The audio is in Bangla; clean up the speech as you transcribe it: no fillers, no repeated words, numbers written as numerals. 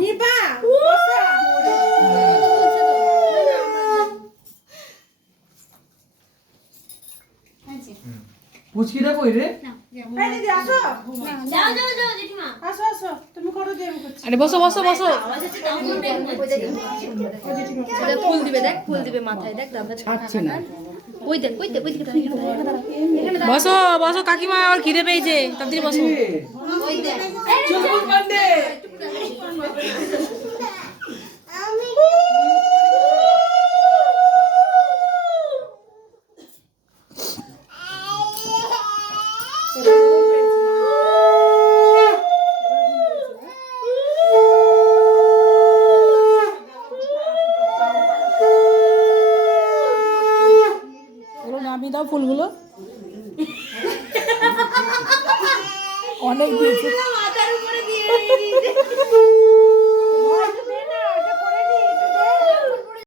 নিবা পুচকিটা কই রে? আসো আসো আসো তুমি করো যে আমি করছি। আরে বসো বসো বসো। ফুল দিবে, দেখ ফুল দিবে মাথায়, দেখ দাদা ছাড়ছে না। ওই দেখ ওই দেখ ওই দিকে দাঁড়া। বসো বসো কাকিমা, আর খিদে পেয়েছে, তাড়াতাড়ি বসো। ওই দেখ চুলবুল পান্ডে নামিয়ে দাও ফুলগুলো। অনেক দিয়েছে।